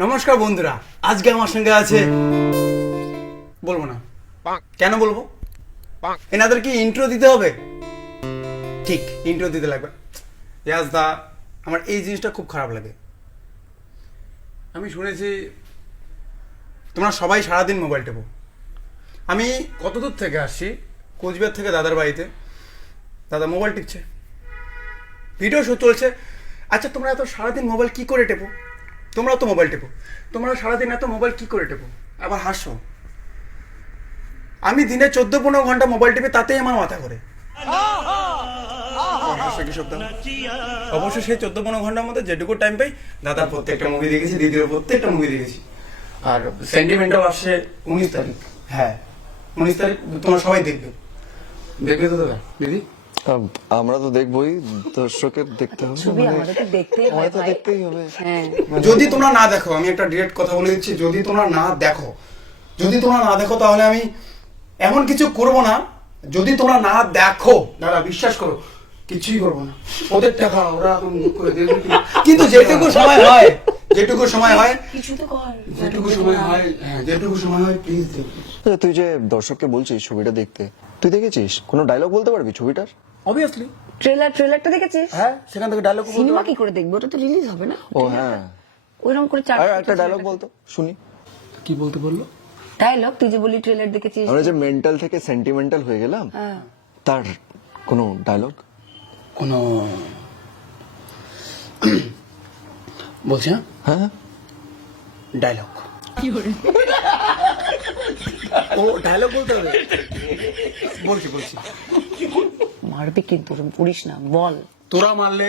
নমস্কার বন্ধুরা, আজকে আমার সঙ্গে আছে বলবো না কেন বলবো, এনাদের কি ইন্ট্রো দিতে হবে? ঠিক, ইন্ট্রো দিতে লাগবে। ইয়াস দা, আমার এই জিনিসটা খুব খারাপ লাগে। আমি শুনেছি তোমরা সবাই সারাদিন মোবাইল টেপো। আমি কত দূর থেকে আসছি, কোচবিহার থেকে দাদার বাড়িতে, দাদা মোবাইল টিপছে, ভিডিও শো চলছে। আচ্ছা, তোমরা এত সারাদিন মোবাইল কি করে টেপো? তোমরাও তো মোবাইল টেপো, তোমরা সারাদিন এত মোবাইল কি করে টেপো? আবার হাসো। আমি দিনে 14-15 ঘন্টা মোবাইল টেপে, তাতেই আমার মাথা ঘোরে। অবশ্যই সেই 14-15 ঘন্টার মধ্যে যেটুকু টাইম পাই, দাদার প্রত্যেকটা মুভি দেখেছি, দিদির প্রত্যেকটা মুভি দেখেছি। আর সেন্টিমেন্টাল আসছে 19 তারিখ। হ্যাঁ, 19 তারিখ তোমরা সবাই দেখবে। দেখবে তো দাদা, দিদি? আমরা তো দেখবোই, দর্শকের দেখতে হবে, আমাদের তো দেখতেই হয়, আমাদের তো দেখতেই হবে। হ্যাঁ, যদি তোমরা না দেখো, আমি একটা ডিরেক্ট কথা বলে দিচ্ছি, যদি তোমরা না দেখো, তাহলে আমি এমন কিছু করব না। যদি তোমরা না দেখো দাদা, বিশ্বাস করো, কিছুই করবো না। ওদের টাকা ওরা এখন মুখ করে দেখবে, কিন্তু যেটুকু সময় হয় যেটুকু সময় হয় প্লিজ দেখবে। তুই যে দর্শককে বলছিস ছবিটা দেখতে, তুই দেখেছিস? কোনো ডায়লগ বলতে পারবি ছবিটার? অবভিয়াসলি ট্রেলারটা দেখেছিস? হ্যাঁ, সেখান থেকে ডায়লগ সিনেমা কি করে দেখবো? ওটা তো রিলিজ হবে না। ও হ্যাঁ, ওইরকম করে আর একটা ডায়লগ বলতো শুনি। কি বলতে বললো? ডায়লগ তুই যে বলি ট্রেলার দেখেছিস, আমরা যে মেন্টাল থেকে সেন্টিমেন্টাল হয়ে গেলাম, হ্যাঁ, তার কোনো ডায়লগ? কোনো বলছি? হ্যাঁ, ডায়লগ ও ডায়লগ বলতে হবে। বলছি মারবে কিন্তু ওরকম করিস না, বল। তোরা মারলে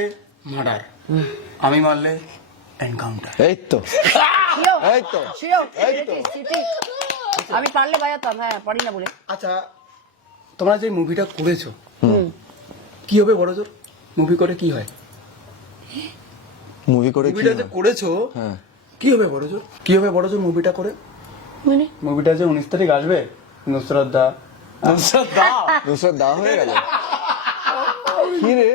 মার্ডার, আমি মারলে এনকাউন্টার। এই তো এই তো এই তো। আমি পারলে বাজাতাম, হ্যাঁ পারি না বলে। আচ্ছা, তোমরা যে মুভিটা করেছো, কি হবে বড় জোর? মুভি করে কি হয়? মুভি করে কি মুভিটা যে হয়? করেছো, হ্যাঁ, কি হবে বড় জোর? কি হবে বড় জোর মুভিটা করে? মানে মুভিটা যে 19 তারিখ আসবে, নুসরাত দা নুসরাত দা হয়ে গেল। কি রে,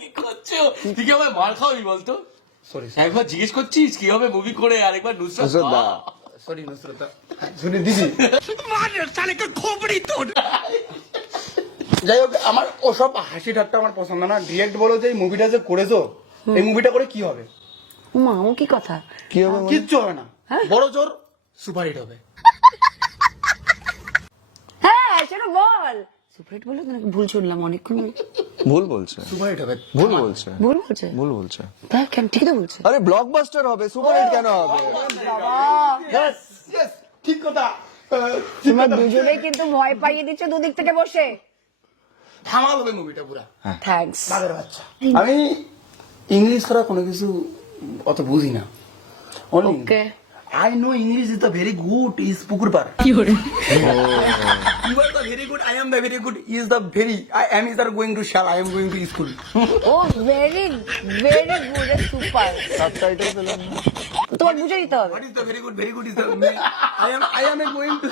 কি করছো? তুই কি আমায় মার খাওয়াবি বলতো? সরি একবার জিজ্ঞেস করছিস কি হবে মুভি করে, আর একবার নুসরাত নুসরাত দা। সরি নুসরাত দা, শুনে দিদি। যাই হোক, আমার ওসব হাসি ঠাট্টা আমার পছন্দ না। ডিরেক্ট বলো যে এই মুভিটা যে করেছো, এই মুভিটা করে কি হবে? মা ও কি কথা? কি হবে মানে? কিচ্ছু হবে না, বড় জোর সুপারহিট হবে। হ্যাঁ সেটা বল। সুপারহিট বলে তো ভুল শুনলাম অনেকক্ষণ। ভুল বলছে, সুপারহিট হবে। ভুল বলছে, ভুল বলছে? ভুল বলছে। দেখ কেন ঠিক তো বলছে। আরে ব্লকবাস্টার হবে, সুপারহিট কেন হবে? Yes, ঠিক কথা। তোমরা দুজনেই কিন্তু ভয় পাইয়ে দিচ্ছ দুদিক থেকে বসে। ধামাল হবে মুভিটা পুরা। থ্যাঙ্কস। বাঘের বাচ্চা। আমি ইংলিশ ছাড়া কোনো কিছু অত বুঝি না। ওকে। I know English is the very good is পুকুর পার। You are the very good, I am the very good, he is the very, I am is are going to shall, I am going to school. Oh very good, super. Subtitle পেলাম না। তোমার বুঝে দিতে হবে। What is the very good is the I am going to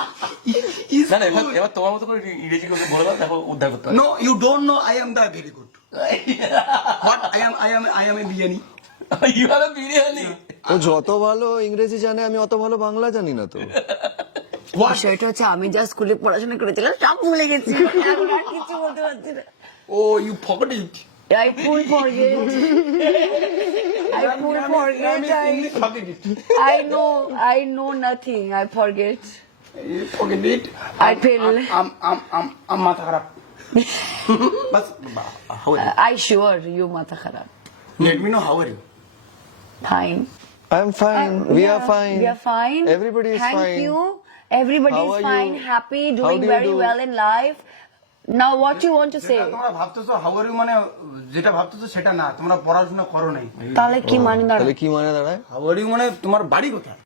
is না না, এবার তোমার মতো করে ইংরেজি করে বলে দাও, তারপর উদ্ধার করতে হবে। No, you don't know I am the very good. What I am a biryani. You are a biryani. ও যত ভালো ইংরেজি জানে, আমি অত ভালো বাংলা জানি না তো। বিষয়টা হচ্ছে আমি যা স্কুলে পড়াশোনা করেছিলাম সব ভুলে গেছি, এখন আর কিছু বলতে পারছি না। Oh, you forgot it. I full forget. Forget it. I know nothing. I forget. You forget it. I feel. I'm মাথা খারাপ। But how are you? I sure you মাথা খারাপ. Let me know how are you. Fine. I'm fine. We are fine. We are fine. Everybody is Thank fine. you. Everybody How is are fine, you? happy, How doing do you very do? well in life. Now what you want to say? তোমরা ভাবতেছো how are you মানে যেটা ভাবতেছো সেটা না, তোমরা পড়াশোনা করো নাই। তাহলে কি মানে তাহলে দাঁড়ায়? কি মানে দাঁড়ায়? How are you মানে তোমার বাড়ি কোথায়?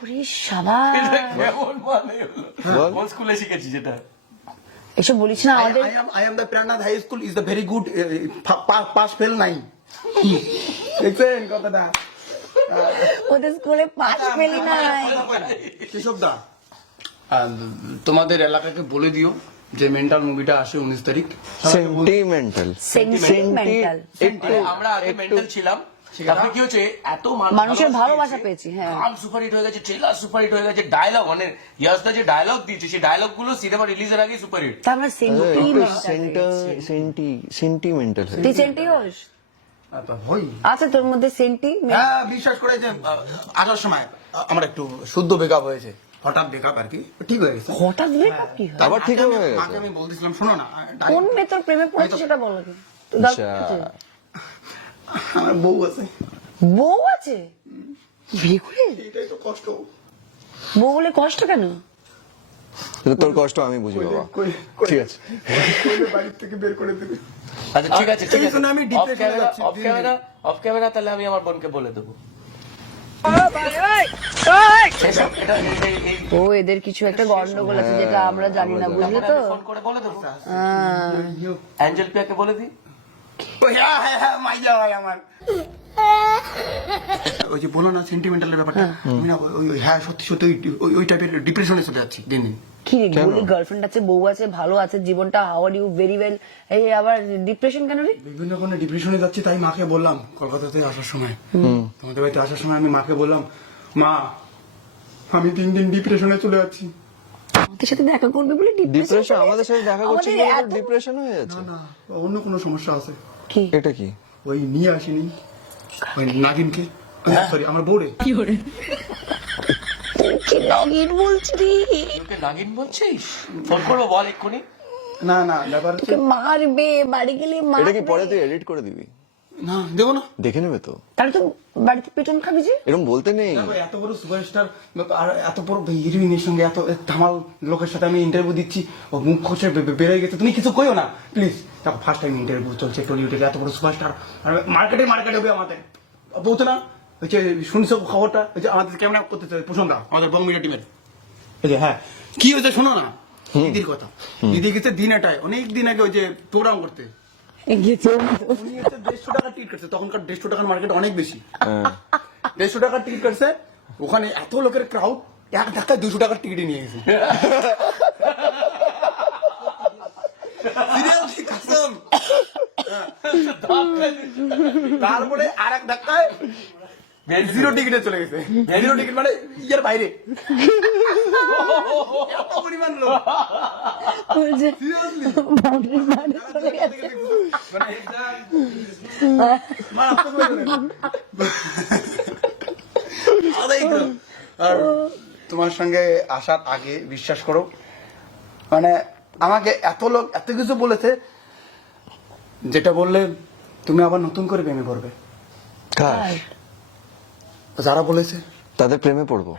ওরে শাবাশ। কেমন মানে হলো? বল। কোন স্কুলে শিখেছিস এটা? এসব বলিস না আমাদের। I am the Pranath High School is the very good pass fail 9. দেখছেন কথাটা? ওদের স্কুলে পাস পেলি নাই। কেশব দা, তোমাদের এলাকাকে বলে দিও যে মেন্টাল মুভিটা আসে 19 তারিখ। সেন্টিমেন্টাল। সেন্টিমেন্টাল। একটু আমরা আগে মেন্টাল ছিলাম, তারপরে কি হচ্ছে এত মানুষের ভালোবাসা পেয়েছি, হ্যাঁ। গান সুপারহিট হয়ে গেছে, ট্রেলার সুপারহিট হয়ে গেছে, ডায়লগ মানে ইয়াসদা যে ডায়লগ দিয়েছে সেই ডায়লগ গুলো সিনেমা রিলিজের আগে সুপারহিট। তা আমরা সেন্টিমেন্টাল তুই সেন্টি হোস? হই আচ্ছা তোর মধ্যে সেন্টি? হ্যাঁ বিশ্বাস করে যে আসার সময় আমার একটু শুদ্ধ ব্রেকআপ হয়েছে, হঠাৎ ব্রেকআপ আর কি, ঠিক হয়ে গেছে। হঠাৎ ব্রেকআপ কি হয়? আবার ঠিক হয়ে গেছে? মাকে আমি বলতেছিলাম শোনো না, কোন মেয়ে তোর প্রেমে পড়েছে সেটা বলো কি? তোর girlfriend আছে? আমার বউ আছে, বউ আছে? বিয়ে করে? এটাই তো কষ্ট। বউ বলে কষ্ট কেন? তোর কষ্ট আমি বুঝি বাবা। ঠিক আছে, কইলে বাড়ি থেকে বের করে দেবে। আচ্ছা ঠিক আছে ঠিক এই আছে, জন্য আমি depression এ যাচ্ছি, অফ ক্যামেরা তাহলে আমি আমার বোনকে বলে দেবো। ও এদের কিছু একটা গন্ডগোল আছে যেটা আমরা জানি না, বুঝলি তো? ফোন করে বলে দেবো। হ্যাঁ। অ্যাঞ্জেল পিয়াকে বলে দিই। হ্যাঁ হ্যাঁ হ্যাঁ মাইজা ভাই আমার ওই যে বলো না সেন্টিমেন্টালের ব্যাপারটা, আমি না ওই হ্যাঁ সত্যি সত্যি ওই টাইপের ডিপ্রেশনে চলে যাচ্ছি দিন দিন। কি রে বলি, গার্লফ্রেন্ড আছে, বউ আছে, ভালো আছে, জীবনটা how are you very well, এই আবার ডিপ্রেশন কেন রে? বিভিন্ন কারণে ডিপ্রেশনে যাচ্ছি, তাই মাকে বললাম কলকাতাতে আসার সময়, তোমাদের বাড়িতে আসার সময় আমি মাকে বললাম, মা আমি দিন দিন ডিপ্রেশনে চলে যাচ্ছি। আমাদের সাথে দেখা করবে বলে ডিপ্রেশন আমাদের সাথে দেখা করছে আমাদের এত- ডিপ্রেশন হয়ে যাচ্ছে? না অন্য কোনো সমস্যা আছে, কি? এটা কি? ওই নিয়ে আসিনি ওই নাগিনকে, সরি আমার বউরে। কি নাগিন বলছি রে? তোকে নাগিন বলছিস? ফোন করবো বল এক্ষুনি। না না ব্যাপার হচ্ছে তোকে মারবে, বাড়ি গেলে এটা মারবে। কি পরে তুই এডিট করে দিবি? না দেবো না। দেখে নেবে তো? তাহলে তো বাড়িতে পেটন খাবি যে। এরকম বলতে নেই। না ভাই, এত বড় সুপারস্টার আর এত বড় হিরোইনের সঙ্গে এত ধামাল লোকের সাথে আমি ইন্টারভিউ দিচ্ছি, ও মুখ খসে বেড়ে গেছে, তুমি কিছু কইও না প্লিজ। দেখো ফার্স্ট টাইম ইন্টারভিউ চলছে টলিউডে, এত বড় সুপারস্টার আর মার্কেটে হবে আমাদের, বলছো না ওই যে শুনছো খবরটা, ওই যে আমাদের ক্যামেরা করতেছে প্রসঙ্গা আমাদের বং মিডিয়া টিমের, ওই যে হ্যাঁ কি হয়েছে শোনো না, দিদির কথা। দিদি গেছে দিন এটাই অনেক দিন আগে ওই যে প্রোগ্রাম করতে, গেছে উনি হচ্ছে 150 টাকার টিকিট কাটছে, তখনকার 150 টাকার মার্কেট অনেক বেশি। 150 টাকার টিকিট কাটছে, ওখানে এত লোকের ক্রাউড, এক ধাক্কায় 200 টাকার টিকিটে নিয়ে গেছে। Seriously, কসম। তারপরে আর এক ধাক্কায় 0 টিকিটে চলে গেছে। 0 টিকিট মানে ইয়ার বাইরে, এত পরিমাণ লোক। বলছে Seriously? বাউন্ডারি মানে চলে গেছে। আর তোমার সঙ্গে আসার আগে বিশ্বাস করো মানে আমাকে এত লোক এত কিছু বলেছে, যেটা বললে তুমি আবার নতুন করে প্রেমে পড়বে। কার? যারা বলেছে তাদের প্রেমে পড়বো?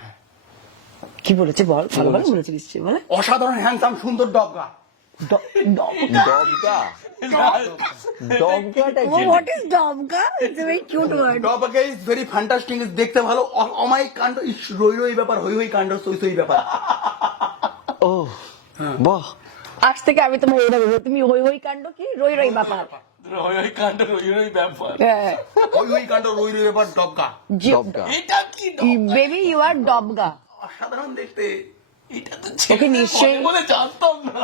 কি বলেছে বল? ভালো ভালো বলেছে নিশ্চয়ই, বলে অসাধারণ হ্যান্ডসাম সুন্দর ডবগা। ডবগা? ডবগাটা কি? হোয়াট ইজ ডবগা? It's a very cute word. ডবগা ইজ ভেরি ফ্যান্টাস্টিক, দেখতে ভালো, অমায়িক কাণ্ড, রই রই ব্যাপার, হই হই কাণ্ড, সই সই ব্যাপার। ও বাহ, আজ থেকে আমি তোমার এটা বলবো, তুমি হই হই কাণ্ড কি রই রই ব্যাপার। ওই কাণ্ড ওই ব্যাপার। হ্যাঁ, হই হই কাণ্ড, রই রই ব্যাপার, ডবগা। ডবগা। এটা কি বেবি ইউ আর ডবগা। অসাধারণ দেখতে। এটা তো ওকে নিশ্চয়ই বলে জানতাম না।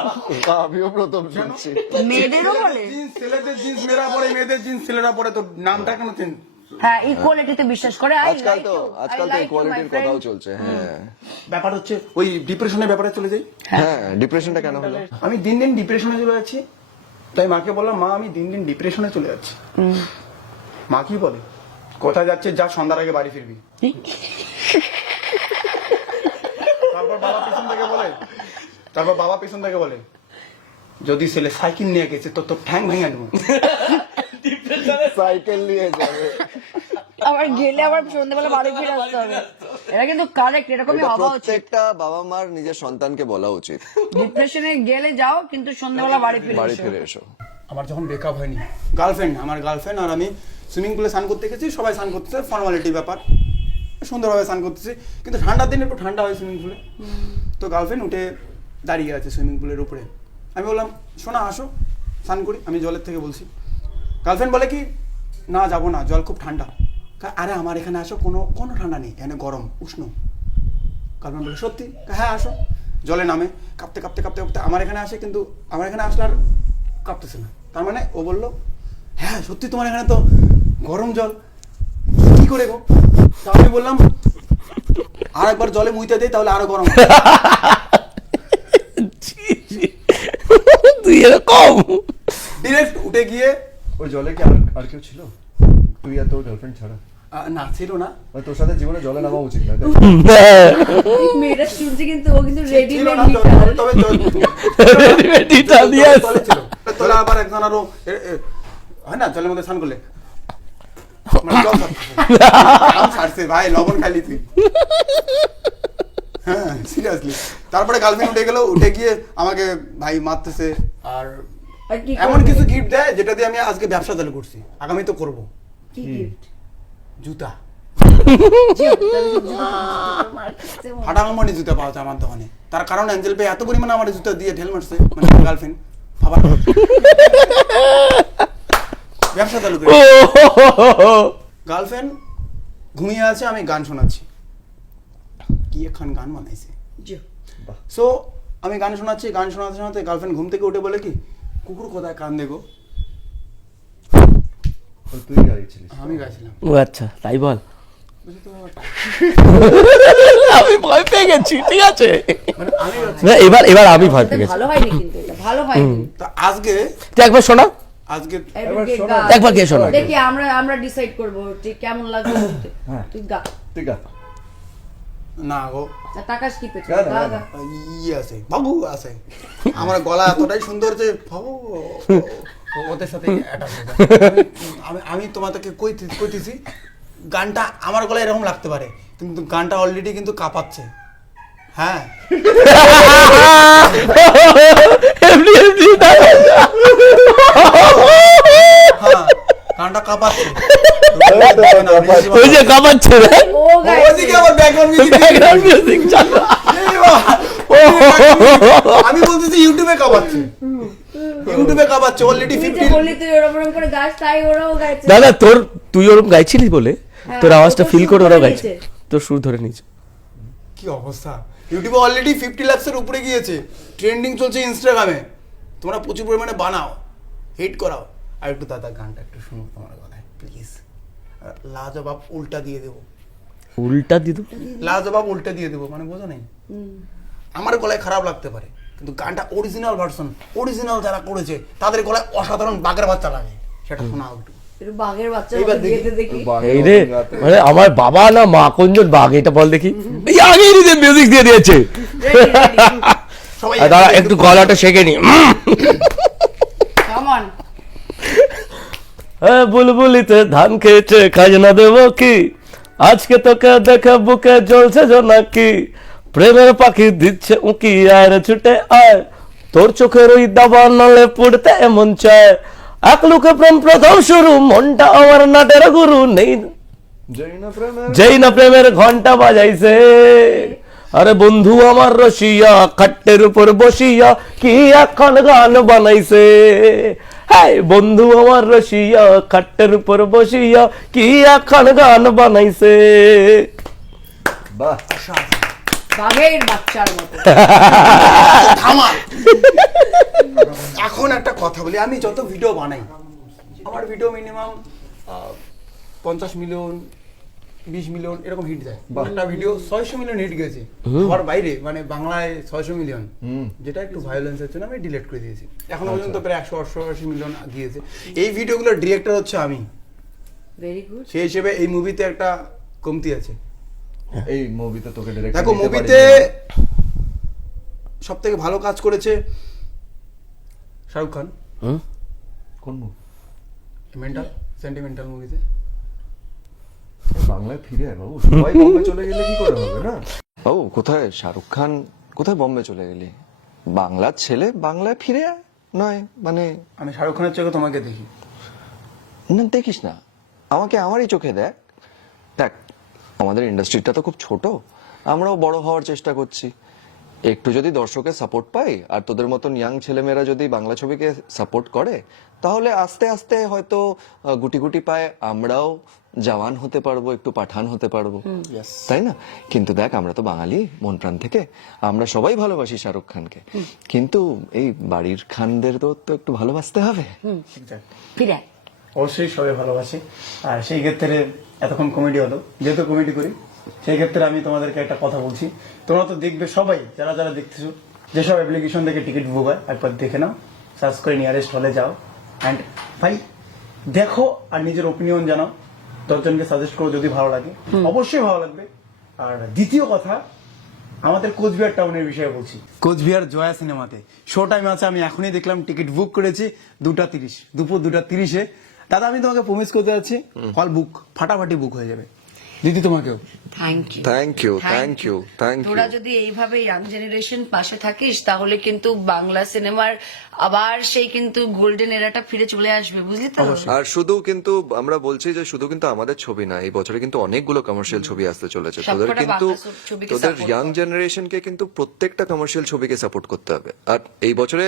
আমিও প্রথম শুনছি। মেয়েদেরও বলে। জিন্স ছেলেদের জিন্স মেয়েরা পরে, মেয়েদের জিন্স ছেলেরা পরে, তো নামটা কেন চেঞ্জ? হ্যাঁ, ইকুয়ালিটিতে বিশ্বাস করে। আজকাল তো ইকুয়ালিটির কথাও চলছে। হ্যাঁ ব্যাপার হচ্ছে ওই ডিপ্রেশনের ব্যাপারে চলে যাই। হ্যাঁ, ডিপ্রেশনটা কেন হলো? আমি দিন দিন ডিপ্রেশনে চলে যাচ্ছি, তাই মাকে বললাম, মা আমি দিন দিন ডিপ্রেশনে চলে যাচ্ছি। মা কি বলে, কোথায় যাচ্ছে যা, সন্ধ্যার আগে বাড়ি ফিরবি। তারপর বাবা পেছন থেকে বলে যদি ছেলে সাইকেল নিয়ে গেছে তো তোর ঠ্যাং ভেঙে দেবো। সাইকেল নিয়ে যাবে? আবার গেলে আবার সন্ধ্যাবেলা বাড়ি ফিরে আসতে হবে। এটা কিন্তু কারেক্ট, এরকমই এটা হওয়া উচিত। প্রত্যেকটা বাবা মার নিজের সন্তানকে বলা উচিত, ডিপ্রেশনে গেলে যাও কিন্তু সন্ধ্যাবেলা বাড়ি ফিরে বাড়ি এসো। ফিরে এসো। আমার যখন ব্রেকআপ হয়নি, আমার গার্লফ্রেন্ড আর আমি সুইমিং পুলে স্নান করতে গেছি, সবাই স্নান করতেছে, ফর্মালিটি ব্যাপার, সুন্দরভাবে স্নান করতেছি, কিন্তু ঠান্ডার দিনে একটু ঠান্ডা হয় সুইমিং পুলে। তো গার্লফ্রেন্ড উঠে দাঁড়িয়ে আছে সুইমিং পুলের উপরে, আমি বললাম শোনা আসো স্নান করি, আমি জলের থেকে বলছি। গার্লফ্রেন্ড বলে কি না যাবো না, জল খুব ঠান্ডা। আরে আমার এখানে আসো, কোনো ঠান্ডা নেই, এখানে গরম উষ্ণ। গার্লফ্রেন্ড বলে সত্যি? হ্যাঁ আসো। জলে নামে, কাঁপতে কাঁপতে কাঁপতে কাঁপতে আমার এখানে আসে, কিন্তু আমার এখানে আসলে আর কাঁপতেছে না। তার মানে ও বললো হ্যাঁ সত্যি তোমার এখানে তো গরম জল। করে গো? তা আমি বললাম আর একবার জলে মুইতে দেই তাহলে আরো গরম হবে। তুই এরকম ডিরেক্ট উঠে গিয়ে ওই জলে কি আর কেউ ছিল তুই আর তোর গার্লফ্রেন্ড ছাড়া না ছিল না, মানে তোর সাথে জীবনে জলে নামা উচিত না মেয়েটা শুনছে কিন্তু ও কিন্তু ছিল রেডিমেড না, তবে রেডিমেডিটা দিয়ে জলে ছিল। তোলা আবার একজন আরো হয় না জলের মধ্যে স্নান করলে মানে জল ছাড়ছে ভাই, লবণ খাইলি তুই। হ্যাঁ সিরিয়াসলি। তারপরে গার্লফ্রেন্ড উঠে গেল, উঠে গিয়ে আমাকে ভাই মারতেছে আর আর কি এমন করবে? কিছু গিফট দেয় যেটা দিয়ে আমি আজকে ব্যবসা চালু করছি, আগামী তো করব। কি gift? জুতা, মারতেছে মনে হয়। ফাটামানি জুতা পাওয়া যায় আমার দোকানে। তার কারণ অ্যাঞ্জেল পে এত পরিমাণে আমার জুতা দিয়ে ঢেল মারছে, মানে গার্লফ্রেন্ড ভাবার ব্যবসা চালু করে। গার্লফ্রেন্ড ঘুমিয়ে আছে, আমি গান শোনাচ্ছি, কি এখন গান বানাইছে। জি। সো আমি গান শোনাচ্ছি, গান শোনাতে শোনাতে গার্লফ্রেন্ড ঘুম থেকে উঠে বলে কি কুকুর কোথায় কান দেগো। তুই গাইছিলিস? আমি গাইছিলাম। ও আচ্ছা তাই বল। বলছি, তো আমি ভয় পেয়ে গেছি, ঠিক আছে মানে আমি গাচ্ছি। না, এবার আমি ভয় পেয়ে এটা গেছি। ভালো হয়নি কিন্তু, এটা ভালো হয়নি। তা আজকে তুই একবার শোনা, আজকে এবার কে শোনা। গা? একবার কে শোনা। দেখি আমরা ডিসাইড করব ঠিক কেমন লাগবে। তুই গা। ঠিক আছে না গো না তাকাস কি পেছনে? গা না, গা গা গা। ইয়ে আছে, বাবু আছে। আমার গলা এতটাই সুন্দর যে বাবু ওদের সাথে attach হয়ে যায়। আমি তোমাদেরকে কইতেছি গানটা আমার গলায় এরকম লাগতে পারে, কিন্তু গানটা অলরেডি কিন্তু কাঁপাচ্ছে। হ্যাঁ এমনি এমনি দাঁড়া। হ্যাঁ গানটা কাঁপাচ্ছে। ওই যে কামাচ্ছে রে, ও গাইছে। ওদিকে আবার ব্যাকগ্রাউন্ড মিউজিক। ব্যাকগ্রাউন্ড মিউজিক চালু। আমি বলতেছি ইউটিউবে কাঁপাচ্ছে, ইউটিউবে কাঁপাচ্ছে অলরেডি তুই যে 50। বললি তুই ওরকম করে গাছ, তাই ওরাও গাইছে। দাদা তুই ওরকম গাইছিলি বলে হ্যাঁ, তোর আওয়াজটা ও তো ফিল সুর করে ওরাও ধরে গাইছে, নিয়েছে। তোর সুর ধরে নিয়েছে। কি অবস্থা, ইউটিউবে অলরেডি 50 লাখের উপরে গিয়েছে, ট্রেন্ডিং চলছে ইনস্টাগ্রামে। তোমরা প্রচুর পরিমাণে বানাও, হিট করাও। আর একটু দাদা গানটা একটু শুনো তোমার গলায় প্লিজ। লাজবাব উল্টা দিয়ে দেবো, উল্টা দিদু লাজবাব উল্টা দিয়ে দেবো, মানে বোঝো নাই। আমার গলায় খারাপ লাগতে পারে, কিন্তু গানটা অরিজিনাল ভার্সন, অরিজিনাল যারা করেছে তাদের গলায় অসাধারণ বাঘের বাচ্চা লাগে, সেটা শোনাও একটু। একটু বাঘের বাচ্চা এইবার মতো দিয়েতে দেখি। এই রে, মানে আমার বাবা না মা কোনজন বাঘ, এটা বল দেখি। এই আগেই নিজে মিউজিক দিয়ে দিয়েছে। Ready, ready. সবাই আর দাঁড়া একটু গলাটা শেখে নি। Come on. বুলবুলিতে ধান খেয়েছে, খাজনা দেবো কি? আজকে তোকে দেখে বুকে জ্বলছে জোনাকি, প্রেমের পাখি দিচ্ছে উকি, আয় ছুটে আয়, তোর চোখের ওই দাবা নলে পড়তে এমন চায়, এক লোকে প্রেম প্রথম শুরু, মনটা আমার নাটের গুরু নেই, যেই না প্রেমের ঘন্টা বাজাইছে, আরে বন্ধু আমার রসিয়া খাট্টের উপর বসিয়া কি এখন গান বানাইছে, হ্যাঁ বন্ধু আমার রসিয়া খাট্টের উপর বসিয়া কি এখন গান বানাইছে। বাহ বাঘের বাচ্চার মতো। থামার। এখন একটা কথা বলি, আমি যত ভিডিও বানাই, আমার ভিডিও মিনিমাম 50 মিলিয়ন 20 মিলিয়ন এরকম হিট যায়। একটা ভিডিও 600 মিলিয়ন হিট গেছে আমার বাইরে, মানে বাংলায় 600 মিলিয়ন, যেটা একটু ভায়োলেন্সের জন্য আমি ডিলিট করে দিয়েছি। এখনো পর্যন্ত প্রায় 180 মিলিয়ন গিয়েছে। এই ভিডিওগুলোর ডিরেক্টর হচ্ছে আমি, ভেরি গুড। সেই হিসেবে এই মুভিতে একটা কমতি আছে। এই মুভিতে তোকে ডাইরেক্ট দেখো মুভিতে সব থেকে ভালো কাজ করেছে শাহরুখ খান, কোন মুভি? মেন্টাল সেন্টিমেন্টাল মুভিতে। বাংলায় ফিরে আয় বাবু, সবাই বম্বে চলে গেলে কি করে হবে না? বাবু কোথায় শাহরুখ খান, কোথায় বম্বে চলে গেলি? বাংলার ছেলে বাংলায় ফিরে আয় নয়, মানে আমি শাহরুখ খানের চোখে তোমাকে দেখি। না দেখিস না, আমাকে আমারই চোখে দেখ। দেখ আমাদের ইন্ডাস্ট্রিটা তো খুব ছোট, আমরাও বড় হওয়ার চেষ্টা করছি। একটু যদি দর্শকের সাপোর্ট পাই, আর তোদের মতন ইয়াং ছেলেমেয়েরা যদি বাংলা ছবিকে সাপোর্ট করে, তাহলে আস্তে আস্তে হয়তো গুটি গুটি পায় আমরাও জওয়ান হতে পারবো, একটু পাঠান হতে পারবো, তাই না? কিন্তু দেখ আমরা তো বাঙালি মন প্রাণ থেকে, আমরা সবাই ভালোবাসি শাহরুখ খানকে, কিন্তু এই বাড়ির খানদের তো একটু ভালোবাসতে হবে। ফিরে আয়। অবশ্যই সবাই ভালোবাসে, আর সেই ক্ষেত্রে এতক্ষণ কমেডি হলো, যেহেতু কমেডি করি সেই ক্ষেত্রে আমি তোমাদেরকে একটা কথা বলছি। তোমরা তো দেখবে সবাই, যারা যারা দেখতেছো, যেসব অ্যাপ্লিকেশন থেকে টিকিট বুক হয় একবার দেখে নাও, সার্চ করে নিয়ারেস্ট হলে যাও অ্যান্ড ভাই দেখো আর নিজের ওপিনিয়ন জানাও, 10 জনকে সাজেস্ট করো যদি ভালো লাগে, অবশ্যই ভালো লাগবে। আর দ্বিতীয় কথা, আমাদের কোচবিহার টাউনের বিষয়ে বলছি। কোচবিহার জয়া সিনেমাতে শো টাইম আছে, আমি এখনই দেখলাম, টিকিট বুক করেছি 2:30, দুপুর 2:30-এ। দাদা আমি তোমাকে প্রমিস করতে যাচ্ছি, হল বুক ফাটাফাটি বুক হয়ে যাবে। দিদি তোমাকেও thank you Thank you, thank you, thank you. তোরা যদি এইভাবে ইয়াং জেনারেশন পাশে থাকিস তাহলে কিন্তু বাংলা সিনেমার আবার সেই কিন্তু গোল্ডেন এরাটা ফিরে চলে আসবে, বুঝলি তো? আর শুধু কিন্তু আমরা বলছি যে শুধু কিন্তু আমাদের ছবি না, এই বছরে কিন্তু অনেকগুলো কমার্শিয়াল ছবি আসতে চলেছে। সবকটা তোদের কিন্তু বাংলা ছবিকে তোদের support ইয়াং কর। জেনারেশনকে কিন্তু প্রত্যেকটা কমার্শিয়াল ছবিকে সাপোর্ট করতে হবে। আর এই বছরে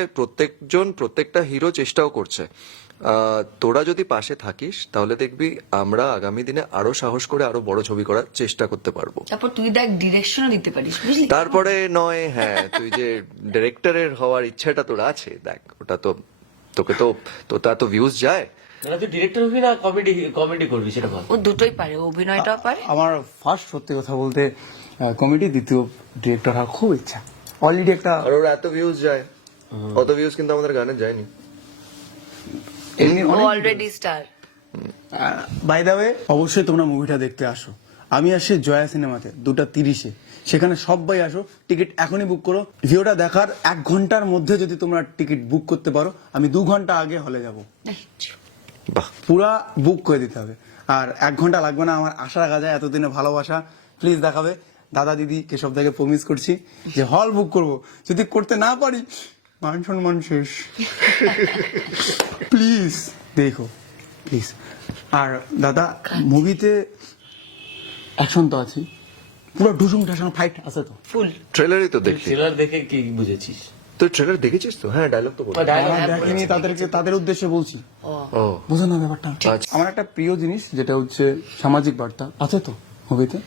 প্রত্যেকটা হিরো চেষ্টাও করছে। তোরা যদি পাশে থাকিস তাহলে দেখবি আমরা আগামী দিনে আরো সাহস করে আরো বড় ছবি করার চেষ্টা করতে পারবো। তারপর তুই দেখ ডিরেকশনও দিতে পারিস, বুঝলি? তারপরে নয়, হ্যাঁ, তুই যে ডিরেক্টরের হওয়ার ইচ্ছাটা তোর আছে, দেখ ওটা তো তোকে তো তা তো ভিউজ যায়। মানে তুই ডিরেক্টর হবি না কমেডি করবি সেটা বল। ও দুটোই পারে, অভিনয়টাও পারে। আমার ফার্স্ট সত্যি কথা বলতে কমেডি, দ্বিতীয় ডিরেক্টর হওয়ার খুব ইচ্ছা। অলরেডি একটা আর ওর এত ভিউজ যায়, অত ভিউজ কিন্তু আমাদের গানে যায়নি। এমনি ও অনেক already star. By the way, অবশ্যই তোমরা মুভিটা দেখতে আসো। আমি আসছি জয়া সিনেমাতে 2:30-এ, সেখানে সবাই আসো, টিকিট এখনই বুক করো। ভিডিওটা দেখার 1 ঘন্টার মধ্যে যদি তোমরা টিকিট বুক করতে পারো, আমি 2 ঘন্টা আগে হলে যাব, বাহ, পুরা বুক করে দিতে হবে। আর 1 ঘন্টা লাগবে না, আমার আশা রাখা যায়, এতদিনে ভালোবাসা প্লিজ দেখাবে। দাদা দিদি কেশব দাকে প্রমিস করছি যে হল বুক করব, যদি করতে না পারি মান সম্মান শেষ। প্লিজ দেখো, প্লিজ। আর দাদা মুভিতে অ্যাকশন তো আছে, পুরো ঢুসুম ঢাসানো ফাইট আছে তো? ফুল ট্রেলারই তো দেখলি, ট্রেলার দেখে কি বুঝেছিস? তুই ট্রেলার দেখেছিস তো? হ্যাঁ, ডায়লগ তো বল। আমার দেখিনি, তাদের উদ্দেশ্যে বলছি, ও বুঝো না ব্যাপারটা। আচ্ছা। আমার একটা প্রিয় জিনিস যেটা হচ্ছে সামাজিক বার্তা আছে তো মুভিতে,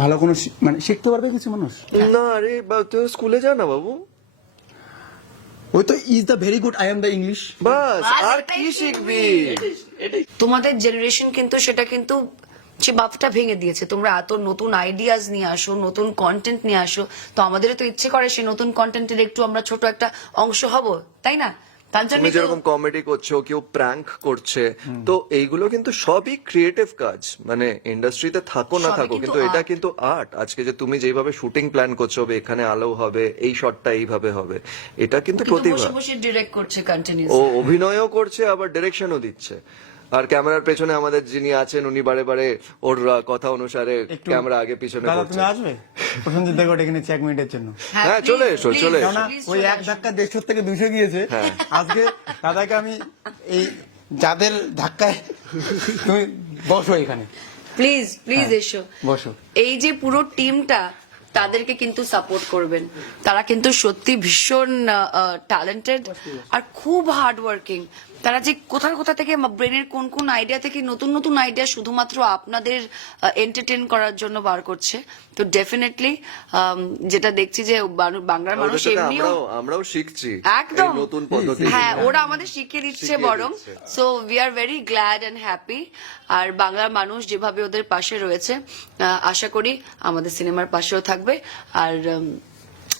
ভালো কোনো মানে শিখতে পারবে কিছু মানুষ। না রে, তুই স্কুলে যা না বাবু, ওই তো is the very good, I am the English. বাস আর কি শিখবি? তোমাদের জেনারেশন কিন্তু সেটা কিন্তু সে বাফটা ভেঙে দিয়েছে। তোমরা এত নতুন আইডিয়াস নিয়ে আসো, নতুন কন্টেন্ট নিয়ে আসো, তো আমাদেরও তো ইচ্ছে করে সেই নতুন কন্টেন্টের একটু আমরা ছোট একটা অংশ হব, তাই না? তার জন্য তুমি যেরকম কমেডি করছো, কেউ প্র্যাঙ্ক করছে, তো এইগুলো কিন্তু সবই ক্রিয়েটিভ কাজ। মানে ইন্ডাস্ট্রিতে থাকো না সবই থাকো, কিন্তু কিন্তু এটা art। কিন্তু আর্ট। আজকে যে তুমি যেভাবে শুটিং প্ল্যান করছো, এখানে আলো হবে, এই শটটা এইভাবে হবে, এটা কিন্তু প্রতিভা। বসে বসে ডিরেক্ট করছে কন্টিনিউস। ও অভিনয়ও করছে, আবার ডিরেকশনও দিচ্ছে। আর ক্যামেরার পেছনে আমাদের যিনি আছেন, উনি বারে বারে ওর কথা অনুসারে ক্যামেরা আগে পিছনে দাদা করছে। তুমি আসবে প্রসেনজিৎ দাকে ডেকে নিচ্ছি 1 মিনিটের জন্য। হ্যাঁ, চলে এসো, চলে এসো। কেননা ওই 1 ধাক্কা 150 থেকে 200 গিয়েছে। আজকে দাদাকে আমি এই যাদের ধাক্কায়, তুমি বসো এখানে, প্লিজ প্লিজ এসো, বসো। এই যে পুরো টিমটা তাদেরকে কিন্তু সাপোর্ট করবেন। তারা কিন্তু সত্যি ভীষণ ট্যালেন্টেড আর খুব হার্ড ওয়ার্কিং। তারা যে কোথা থেকে ব্রেনের কোন আইডিয়া থেকে নতুন নতুন আইডিয়া শুধুমাত্র আপনাদের এন্টারটেইন করার জন্য বার করছে। তো ডেফিনেটলি যেটা দেখছি যে বাংলার মানুষ ওদের সাথে এমনিও আমরাও শিখছি একদম এই নতুন পদ্ধতি। হ্যাঁ, ওরা আমাদের শিখিয়ে দিচ্ছে বরং। So we are very glad and happy. আর বাংলার মানুষ যেভাবে ওদের পাশে রয়েছে, আশা করি আমাদের সিনেমার পাশেও থাকবে। আর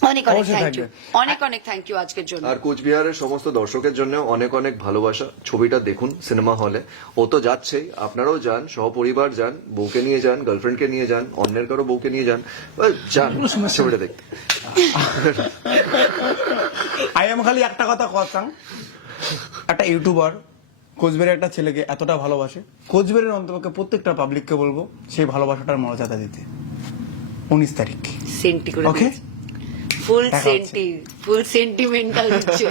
অনেক অনেক অবশ্যই থ্যাংক ইউ, থাকবে। অনেক অনেক থ্যাংক ইউ আজকের জন্য। আর কোচবিহারের সমস্ত দর্শকের জন্য অনেক অনেক ভালোবাসা। ছবিটা দেখুন সিনেমা হলে, ও তো যাচ্ছেই, আপনারাও যান, সহপরিবার যান, বউকে নিয়ে যান, গার্লফ্রেন্ডকে নিয়ে যান, অন্যের কারো বউকে নিয়ে যান, যান ছবিটা দেখতে। আই এম খালি একটা কথা কথাং, একটা ইউটিউবার কোচবিহারের একটা ছেলেকে এতটা ভালোবাসে, কোচবিহারের অন্তপক্ষে প্রত্যেকটা পাবলিককে বলবো সেই ভালোবাসাটার মর্যাদা দিতে। 19 তারিখ সেন্টি করে ওকে, ফুল দেখা হচ্ছে। সেন্টিমেন্টাল হচ্ছে।